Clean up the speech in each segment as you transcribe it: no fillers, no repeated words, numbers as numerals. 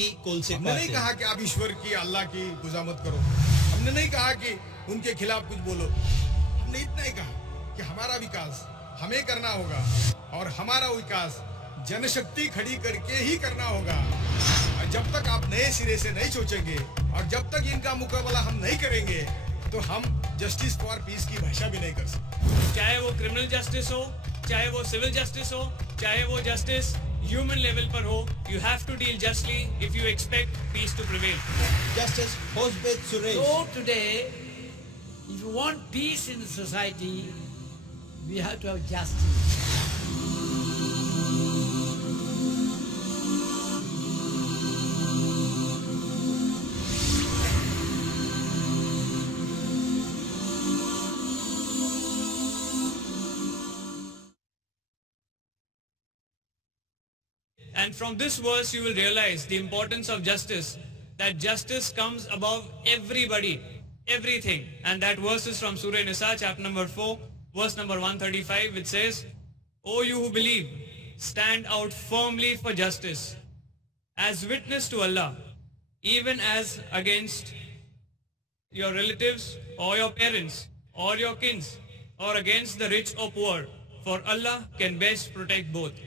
भी कोलसे हमने नहीं कहा कि आप ईश्वर की अल्लाह की पूजा मत करो, हमने नहीं कहा कि उनके खिलाफ कुछ बोलो, हमने इतना ही कहा कि हमारा विकास हमें करना होगा और हमारा विकास जनशक्ति खड़ी करके ही करना होगा। और जब तक आप नए सिरे से नहीं सोचेंगे और जब तक इनका मुकाबला हम नहीं करेंगे तो हम जस्टिस फॉर पीस की भाषा भी नहीं कर सकते। चाहे वो क्रिमिनल जस्टिस हो, चाहे वो सिविल जस्टिस हो, चाहे वो जस्टिस ह्यूमन लेवल पर हो, you have to deal justly if you expect peace to prevail. Justice Hosbet Suresh. So today, if you want peace in the society, we have to have justice. And from this verse you will realize the importance of justice, that justice comes above everybody, everything. And that verse is from Surah Nisa, chapter number 4, verse number 135, which says, O you who believe, stand out firmly for justice, as witness to Allah, even as against your relatives or your parents or your kins, or against the rich or poor, for Allah can best protect both.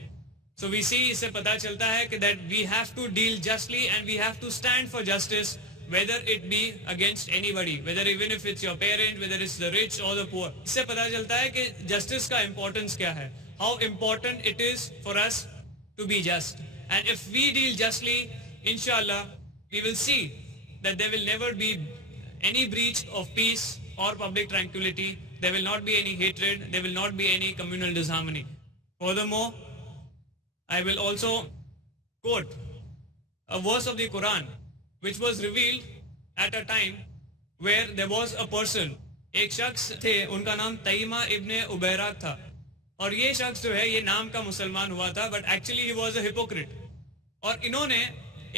So we see, इससे पता चलता है कि that we have to deal justly and we have to stand for justice, whether it be against anybody, whether even if it's your parent, whether it's the rich or the poor. इससे पता चलता है कि justice का importance क्या है, how important it is for us to be just. And if we deal justly, inshallah, we will see that there will never be any breach of peace or public tranquility. There will not be any hatred. There will not be any communal disharmony. Furthermore, I will also quote a verse of the Quran which was revealed at a time where there was a person, एक शख्स थे, उनका नाम तईमा इब्ने उबैराक था, और ये शख्स जो है ये नाम का मुसलमान हुआ था, but actually he was a hypocrite. और इन्होंने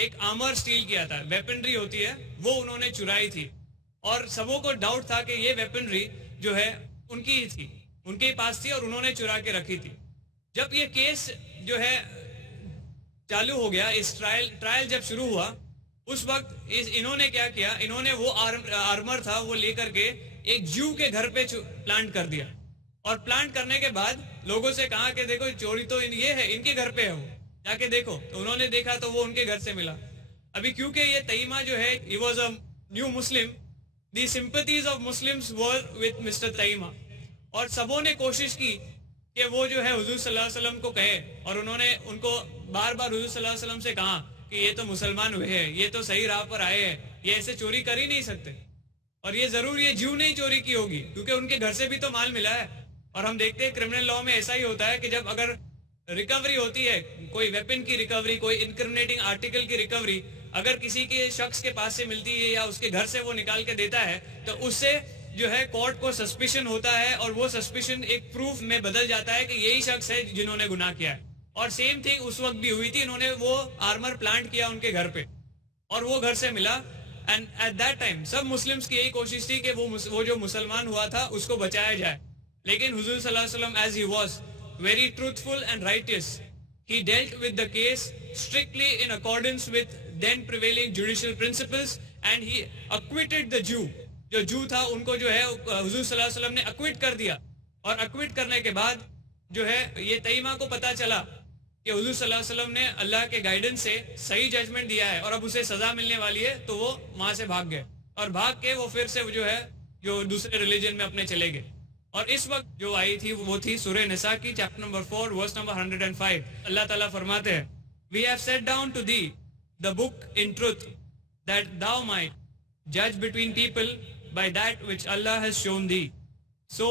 एक आर्मर स्टील किया था, वेपनरी होती है वो उन्होंने चुराई थी, और सबों को डाउट था कि ये वेपनरी जो है उनकी ही थी, उनके पास थी और उन्होंने चुरा के रखी थी. जब ये केस जो है चालू हो गया, इस ट्रायल जब शुरू हुआ, उस वक्त इन्होंने क्या किया, इन्होंने वो आर्मर था वो लेकर के एक जू के घर पे प्लांट कर दिया, और प्लांट करने के बाद लोगों से कहा कि देखो चोरी तो ये है, इनके घर पे है, वो जाके देखो. तो उन्होंने देखा तो वो उनके घर से मिला. अभी क्योंकि ये तईमा जो है, he was a new Muslim, the sympathies of Muslims were with Mr. तईमा, और सबों ने कोशिश की कि वो जो है हुजूर सल्लल्लाहु अलैहि वसल्लम को कहे, और उन्होंने उनको बार बार हुजूर सल्लल्लाहु अलैहि वसल्लम से कहा कि ये तो मुसलमान हुए हैं, ये तो सही राह पर आए हैं, ये ऐसे चोरी कर ही नहीं सकते, और ये जरूर ये जू नहीं चोरी की होगी, क्योंकि उनके घर से भी तो माल मिला है. और हम देखते हैं क्रिमिनल लॉ में ऐसा ही होता है कि जब अगर रिकवरी होती है, कोई वेपन की रिकवरी, कोई इनक्रिमिनेटिंग आर्टिकल की रिकवरी अगर किसी के शख्स के पास से मिलती है या उसके घर से वो निकाल के देता है, तो उससे जो है कोर्ट को सस्पिशन होता है, और वो सस्पिशन एक प्रूफ में बदल जाता है कि यही शख्स है जिन्होंने गुनाह किया है. और सेम थिंग उस वक्त भी हुई थी, इन्होंने वो आर्मर प्लांट किया उनके घर पे और वो घर से मिला. एंड एट दैट टाइम सब मुस्लिम्स की यही कोशिश थी कि वो जो मुसलमान हुआ था उसको बचाया जाए. लेकिन हुजूर सल्लल्लाहु अलैहि वसल्लम, as he was very truthful and righteous, he dealt with the case strictly in accordance with then prevailing judicial principles, and he acquitted the Jew. जो जू था उनको जो है हुजूर सल्लल्लाहु अलैहि वसल्लम ने अक्विट कर दिया, और अक्विट करने के बाद जो है ये तईमा को पता चला कि हुजूर सल्लल्लाहु अलैहि वसल्लम ने अल्लाह के गाइडेंस से सही जजमेंट दिया है और अब उसे सजा मिलने वाली है, तो वो वहां से भाग गए, और भाग के वो फिर से जो है जो दूसरे रिलीजन में अपने चले गए. और इस वक्त जो आई थी वो थी सूरह निसा की चैप्टर नंबर 4 वर्स नंबर 105. अल्लाह ताला फरमाते हैं, we have sent down to thee the book in truth that thou might जज between people by that which Allah has shown thee. So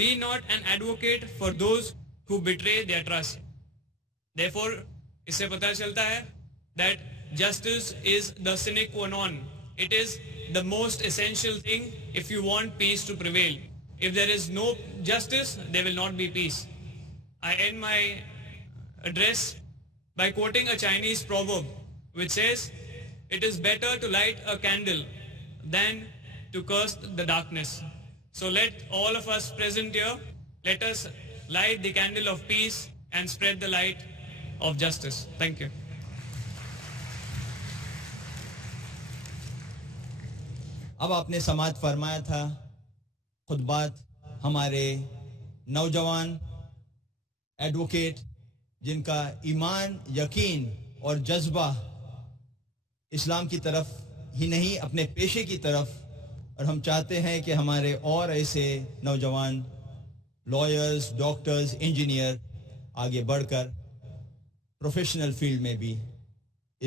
be not an advocate for those who betray their trust. Therefore, इससे पता चलता है that justice is the sine qua non. It is the most essential thing if you want peace to prevail. If there is no justice, there will not be peace. I end my address by quoting a Chinese proverb which says, it is better to light a candle than to curse the darkness. So let all of us present here, let us light the candle of peace and spread the light of justice. Thank you. अब आपने समात फरमाया था खुतबात हमारे नौजवान advocate जिनका ईमान, यकीन और जज्बा इस्लाम की तरफ ही नहीं अपने पेशे की तरफ, और हम चाहते हैं कि हमारे और ऐसे नौजवान लॉयर्स, डॉक्टर्स, इंजीनियर आगे बढ़कर प्रोफेशनल फील्ड में भी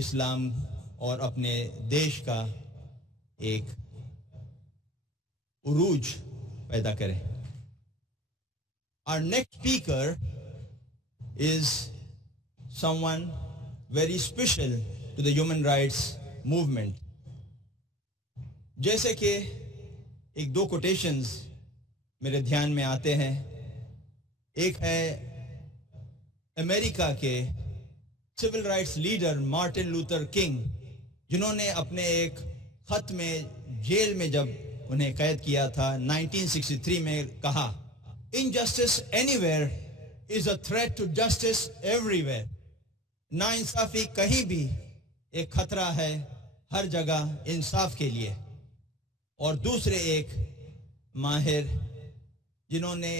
इस्लाम और अपने देश का एक उरूज पैदा करें. Our next speaker is someone very special to the human rights movement. जैसे कि एक दो कोटेशंस मेरे ध्यान में आते हैं. एक है अमेरिका के civil rights leader Martin Luther King, जिन्होंने अपने एक खत में जेल में जब उन्हें कैद किया था 1963 में कहा, injustice anywhere is a threat to justice everywhere. नाइंसाफी कहीं भी एक खतरा है हर जगह इंसाफ के लिए. और दूसरे एक माहिर जिन्होंने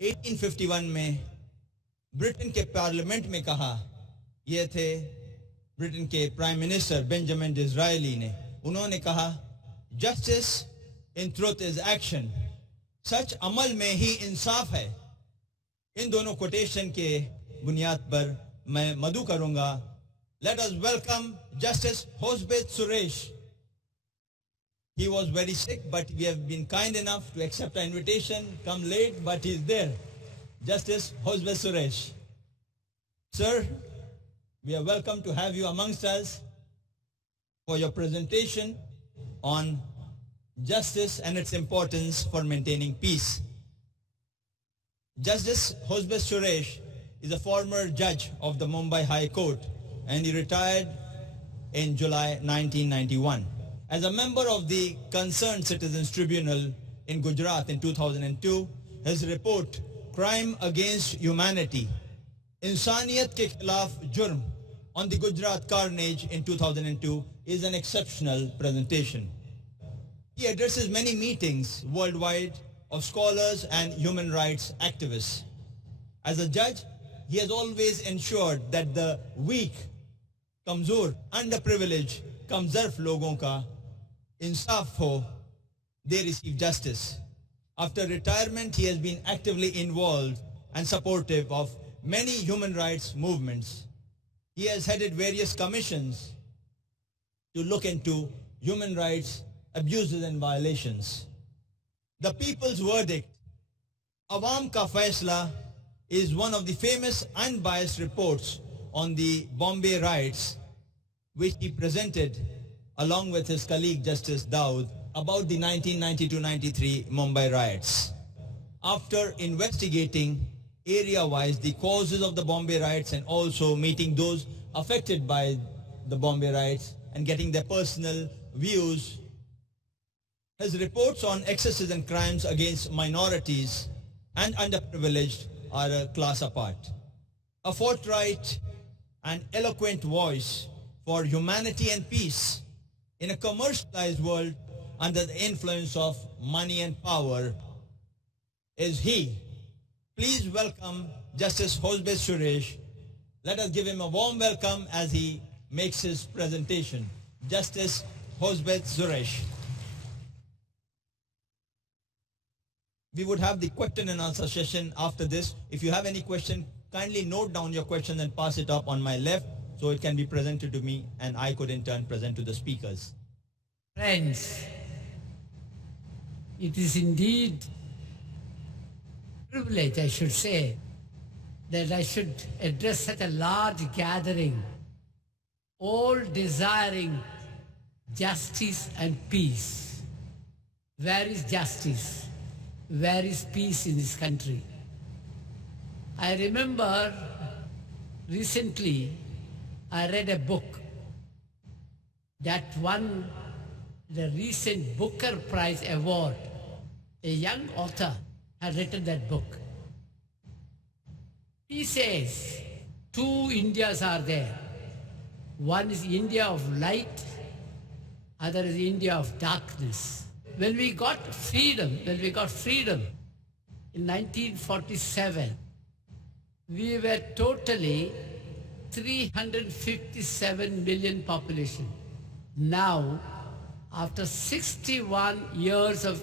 1851 में ब्रिटेन के पार्लियामेंट में कहा, ये थे ब्रिटेन के प्राइम मिनिस्टर बेंजामिन डिज़रायली ने. उन्होंने कहा, justice in truth is action. सच अमल में ही इंसाफ है. इन दोनों कोटेशन के बुनियाद पर मैं मदु करूंगा. Let us welcome justice Hosbet Suresh. He was very sick, but we have been kind enough to accept our invitation. Come late, but he's there. Justice Hosbet Suresh. Sir, we are welcome to have you amongst us for your presentation on justice and its importance for maintaining peace. Justice Hosbet Suresh is a former judge of the Mumbai High Court, and he retired in July 1991. As a member of the Concerned Citizens Tribunal in Gujarat in 2002, his report, Crime Against Humanity, Insaniyat ke khilaf jurm, on the Gujarat carnage in 2002 is an exceptional presentation. He addresses many meetings worldwide of scholars and human rights activists. As a judge, he has always ensured that the weak, kamzor, underprivileged, kamzarf logon ka इंसाफ हो, they receive justice. After retirement, he has been actively involved and supportive of many human rights movements. He has headed various commissions to look into human rights abuses and violations. The People's Verdict, Awam Ka Faisla, is one of the famous unbiased reports on the Bombay riots, which he presented along with his colleague Justice Daud about the 1992-93 Mumbai riots. After investigating area-wise the causes of the Bombay riots and also meeting those affected by the Bombay riots and getting their personal views, his reports on excesses and crimes against minorities and underprivileged are a class apart. A forthright and eloquent voice for humanity and peace in a commercialized world under the influence of money and power is he. Please welcome Justice Hosbet Suresh. Let us give him a warm welcome as he makes his presentation. Justice Hosbet Suresh. We would have the question and answer session after this. If you have any question, kindly note down your question and pass it up on my left, so it can be presented to me and I could in turn present to the speakers. Friends, it is indeed a privilege, I should say, that I should address such a large gathering, all desiring justice and peace. Where is justice? Where is peace in this country? I remember recently I read a book that won the recent Booker Prize award. A young author had written that book. He says, two Indias are there. One is India of light, other is India of darkness. When we got freedom in 1947, we were totally 357 million population. Now, after 61 years of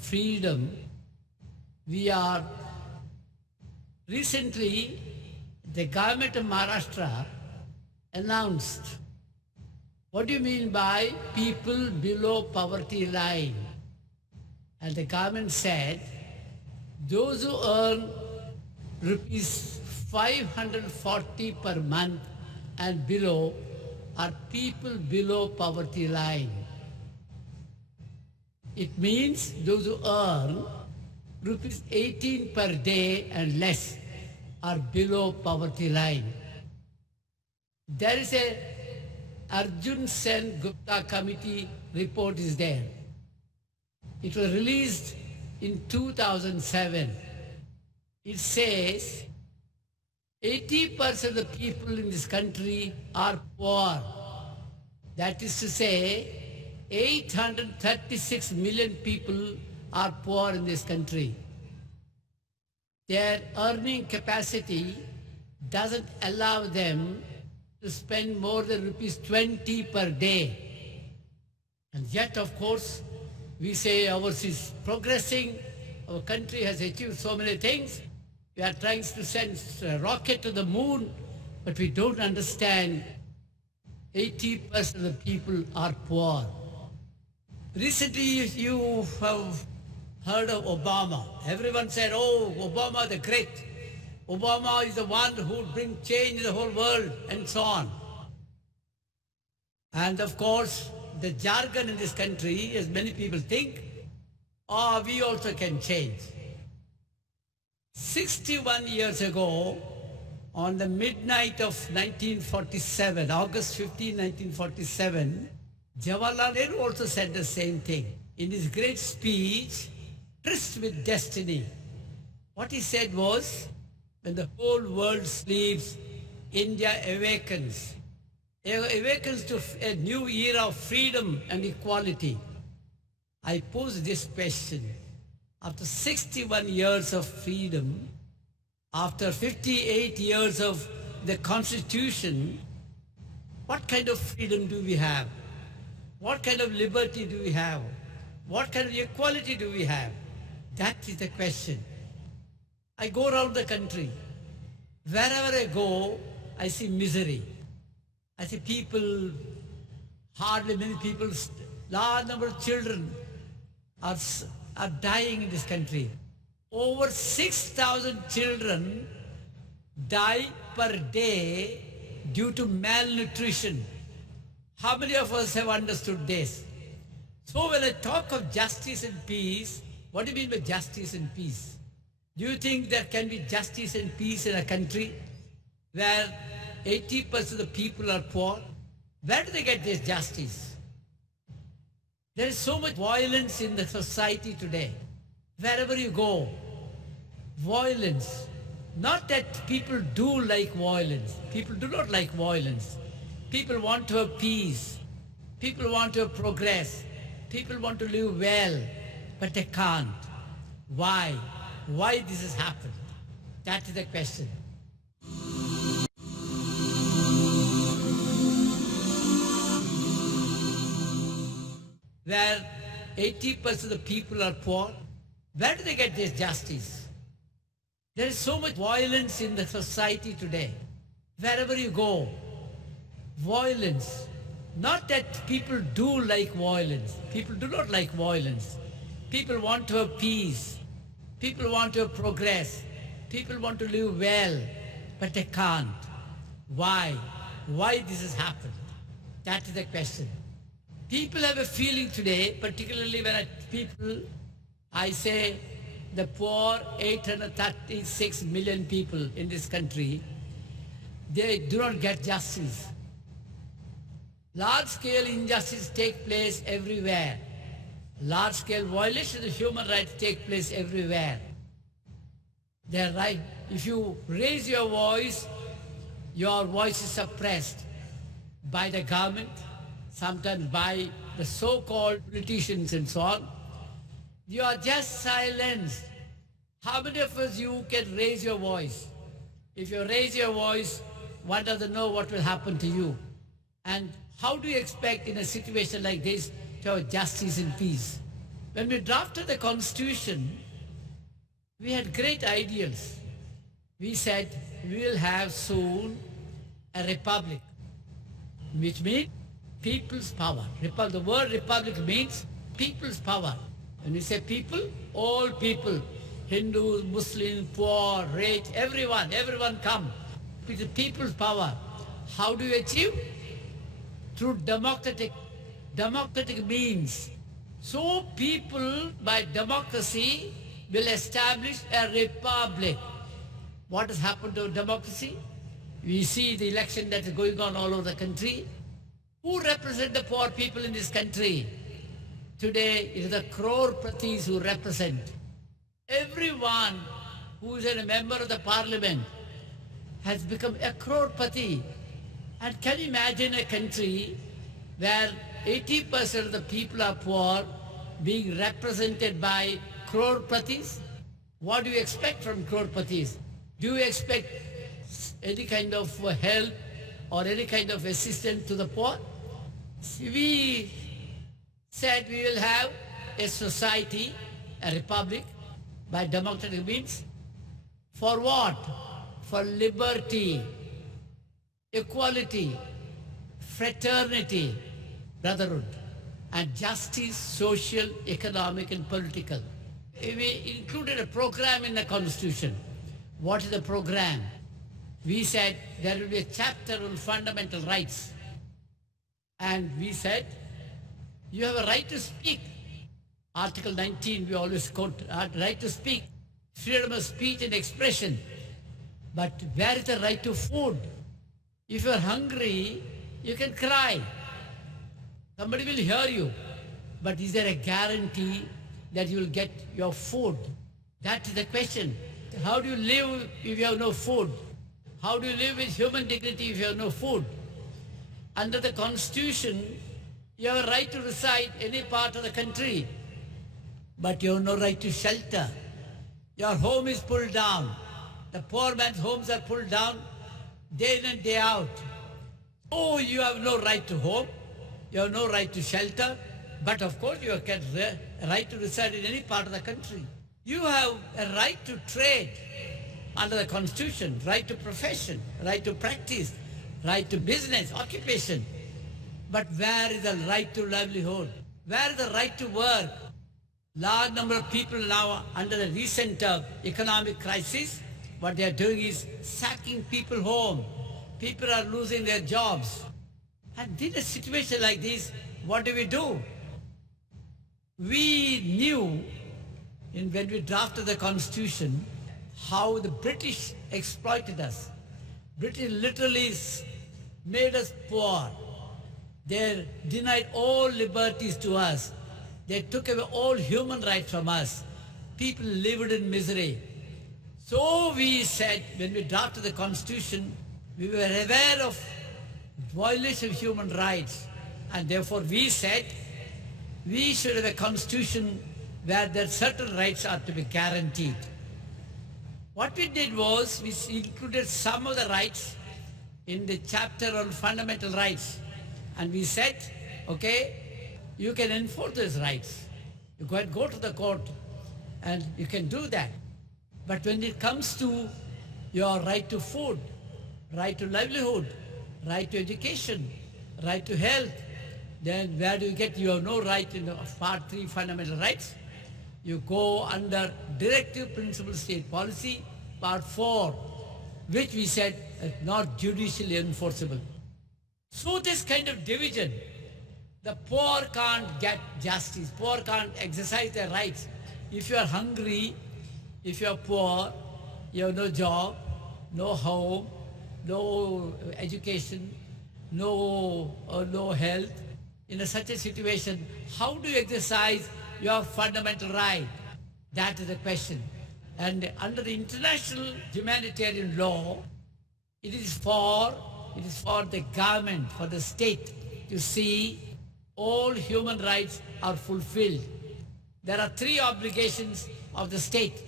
freedom, we are recently, the government of Maharashtra announced, what do you mean by people below poverty line? And the government said, those who earn rupees 540 per month and below are people below poverty line. It means those who earn rupees 18 per day and less are below poverty line. There is a Arjun Sen Gupta committee report is there. It was released in 2007. It says 80% of the people in this country are poor. That is to say, 836 million people are poor in this country. Their earning capacity doesn't allow them to spend more than rupees 20 per day. And yet, of course, we say ours is progressing, our country has achieved so many things. We are trying to send a rocket to the moon, but we don't understand 80% of the people are poor. Recently, you have heard of Obama. Everyone said, oh, Obama the great. Obama is the one who will bring change in the whole world, and so on. And of course, the jargon in this country, as many people think, oh, we also can change. 61 years ago, on the midnight of 1947, August 15, 1947, Jawaharlal Nehru also said the same thing. In his great speech, Tryst with Destiny, what he said was, when the whole world sleeps, India awakens. It awakens to a new era of freedom and equality. I pose this question. After 61 years of freedom, after 58 years of the Constitution, what kind of freedom do we have? What kind of liberty do we have? What kind of equality do we have? That is the question. I go around the country. Wherever I go, I see misery. I see people, hardly many people, large number of children are dying in this country. Over 6,000 children die per day due to malnutrition. How many of us have understood this? So when I talk of justice and peace, what do you mean by justice and peace? Do you think there can be justice and peace in a country where 80% of the people are poor? Where do they get this justice? There is so much violence in the society today. Wherever you go, violence. Not that people do like violence. People do not like violence. People want to have peace. People want to have progress. People want to live well, but they can't. Why? Why this has happened? That is the question. Where 80% of the people are poor, where do they get this justice? There is so much violence in the society today. Wherever you go, violence. Not that people do like violence. People do not like violence. People want to have peace. People want to have progress. People want to live well, but they can't. Why? Why this has happened? That is the question. People have a feeling today, particularly when I say the poor 836 million people in this country, they do not get justice. Large-scale injustice take place everywhere. Large-scale violations of human rights take place everywhere. They are right. If you raise your voice is suppressed by the government. sometimes by the so-called politicians and so on. You are just silenced. How many of us you can raise your voice? If you raise your voice, one doesn't know what will happen to you. And how do you expect in a situation like this to have justice and peace? When we drafted the Constitution, we had great ideals. We said we will have soon a republic, which means people's power. The word republic means people's power. When we say people, all people, Hindus, Muslims, poor, rich, everyone come. It's the people's power. How do you achieve? Through democratic means. So people, by democracy, will establish a republic. What has happened to democracy? We see the election that is going on all over the country. Who represent the poor people in this country? Today, it is the crore-pratis who represent. Everyone who is a member of the parliament has become a crore-prati. And can you imagine a country where 80% of the people are poor being represented by crore-pratis? What do you expect from crore-pratis? Do you expect any kind of help or any kind of assistance to the poor? We said we will have a society, a republic, by democratic means. For what? For liberty, equality, fraternity, brotherhood, and justice, social, economic, and political. We included a program in the Constitution. What is the program? We said there will be a chapter on fundamental rights. And we said, you have a right to speak. Article 19, we always quote, right to speak, freedom of speech and expression. But where is the right to food? If you are hungry, you can cry. Somebody will hear you. But is there a guarantee that you will get your food? That is the question. How do you live if you have no food? How do you live with human dignity if you have no food? Under the Constitution, you have a right to reside any part of the country, but you have no right to shelter. Your home is pulled down. The poor man's homes are pulled down day in and day out. Oh, you have no right to home. You have no right to shelter. But of course, you have a right to reside in any part of the country. You have a right to trade under the Constitution, right to profession, right to practice, right to business, occupation. But where is the right to livelihood? Where is the right to work? Large number of people now under the recent economic crisis, what they are doing is sacking people home. People are losing their jobs. And in a situation like this, what do? We knew when we drafted the Constitution how the British exploited us. British literally made us poor. They denied all liberties to us. They took away all human rights from us. People lived in misery. So we said, when we drafted the Constitution, we were aware of violation of human rights. And therefore we said, we should have a Constitution where there certain rights are to be guaranteed. What we did was, we included some of the rights in the chapter on fundamental rights. And we said, okay, you can enforce those rights. You can go to the court and you can do that. But when it comes to your right to food, right to livelihood, right to education, right to health, then where do you get? You have no right in Part 3 fundamental rights. You go under directive principle state policy, Part 4, which we said is not judicially enforceable. So this kind of division, the poor can't get justice, poor can't exercise their rights. If you are hungry, if you are poor, you have no job, no home, no education, no health. In such a situation, how do you exercise your fundamental right? That is the question. And under the international humanitarian law, it is for the government, for the state to see all human rights are fulfilled. There are three obligations of the state: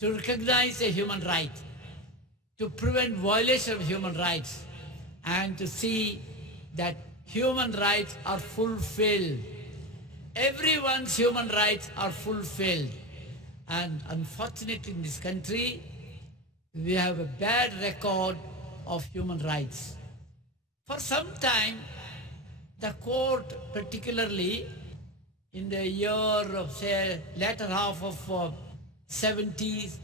to recognize a human right, to prevent violation of human rights, and to see that human rights are fulfilled. Everyone's human rights are fulfilled. And unfortunately in this country, we have a bad record of human rights. For some time, the court, particularly in the year of, say, latter half of 70s,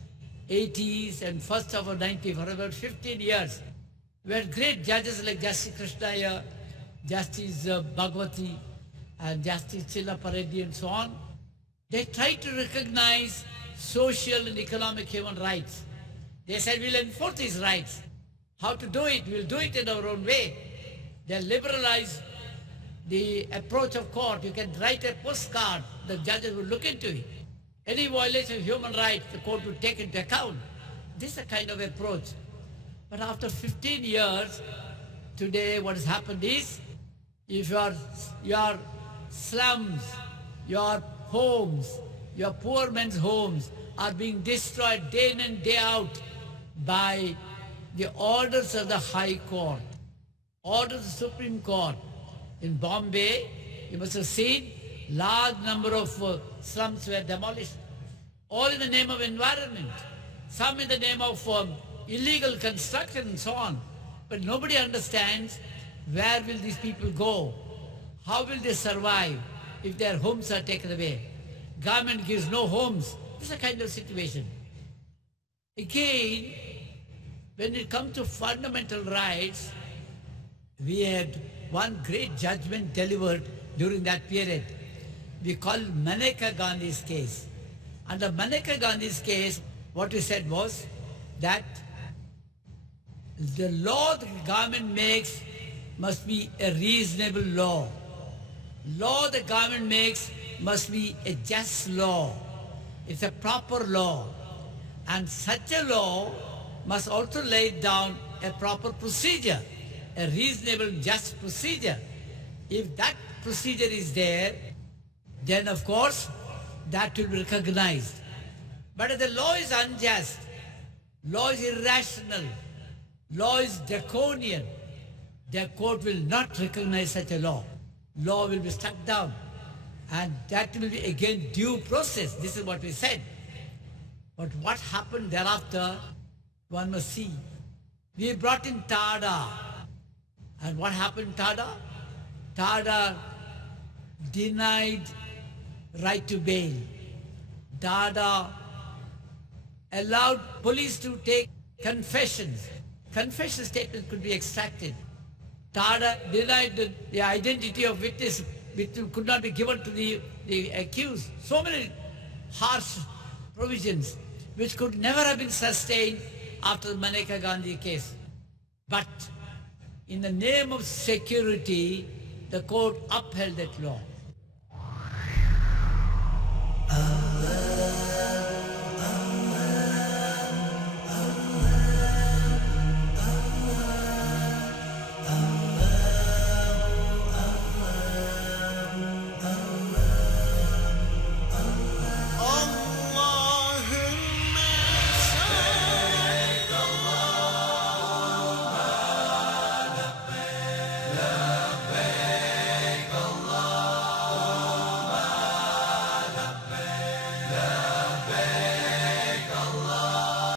80s, and first half of 90s, for about 15 years, we had great judges like Justice Krishnaiyer, Justice Bhagwati, and Justice Chillapareddy, and so on. They tried to recognize social and economic human rights. They said, we'll enforce these rights. How to do it? We'll do it in our own way. They liberalized the approach of court. You can write a postcard, the judges will look into it. Any violation of human rights, the court will take into account. This is a kind of approach. But after 15 years, today what has happened is, if your slums, your homes, your poor men's homes are being destroyed day in and day out by the orders of the High Court, orders of the Supreme Court. In Bombay, you must have seen, large number of slums were demolished, all in the name of environment, some in the name of illegal construction and so on. But nobody understands, where will these people go? How will they survive if their homes are taken away? Government gives no homes. This is a kind of situation. Again, when it comes to fundamental rights, we had one great judgment delivered during that period. We call Maneka Gandhi's case. Under Maneka Gandhi's case, what we said was that the law the government makes must be a reasonable law. Law the government makes must be a just law. It's a proper law. And such a law must also lay down a proper procedure, a reasonable, just procedure. If that procedure is there, then of course that will be recognized. But if the law is unjust, law is irrational, law is draconian, the court will not recognize such a law. Law will be struck down. And that will be again due process. This is what we said. But what happened thereafter, one must see. We brought in Tada. And what happened in Tada? Tada denied right to bail. Tada allowed police to take confessions. Confession statements could be extracted. Tada denied the identity of witness. Victim could not be given to the accused. So many harsh provisions which could never have been sustained after the Maneka Gandhi case. But in the name of security, the court upheld that law.